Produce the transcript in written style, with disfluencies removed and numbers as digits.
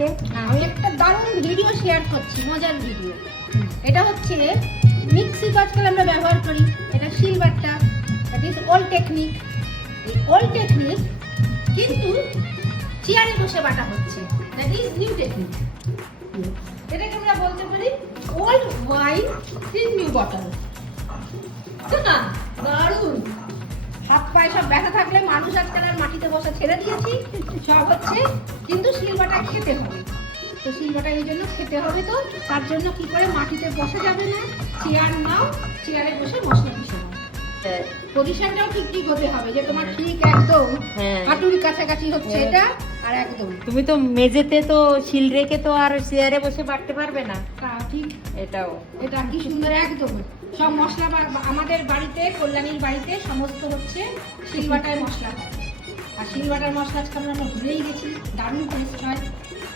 বাড়িতে। আমি একটা দারুণ ভিডিও শেয়ার করছি, মজার ভিডিও। এটা হচ্ছে মিক্সি আজকাল আমরা ব্যবহার করি, এটা সিলভারটা, দ্যাট ইজ ওল্ড টেকনিক। এই ওল্ড টেকনিক কিন্তু চেয়ারে বসে বাটা হচ্ছে, দ্যাট ইজ নিউ টেকনিক। এটাকে আমরা বলতে পারি old wine in new bottle. দারুণ। হাত পায়ে সব ব্যথা থাকলে মানুষ আজকাল আর মাটিতে বসা ছেড়ে দিয়েছি, সব হচ্ছে কিন্তু শিলবাটা খেতে হবে। তো শিলবাটা এই জন্য খেতে হবে, তো তার জন্য কি করে মাটিতে বসা যাবে না, চেয়ার নাও, চেয়ারে বসে মশলা পিষে নাও। পজিশনটাও ঠিক ঠিক হতে হবে, যে তোমার ঠিক একদম হাঁটুর কাছাকাছি হচ্ছে এটা, আর একদম তুমি তো মেঝেতে তো শিল রেখে তো আর চেয়ারে বসে বাটতে পারবে না। তা ঠিক। এটাও এটা কি সুন্দর একদম সব মশলা আমাদের বাড়িতে, কল্যাণীর বাড়িতে সমস্ত হচ্ছে শিলবাটার মশলা হয়। আর শিলবাটার মশলা আজকে আমরা ভুলেই গেছি, দারুণ টেস্ট হয়।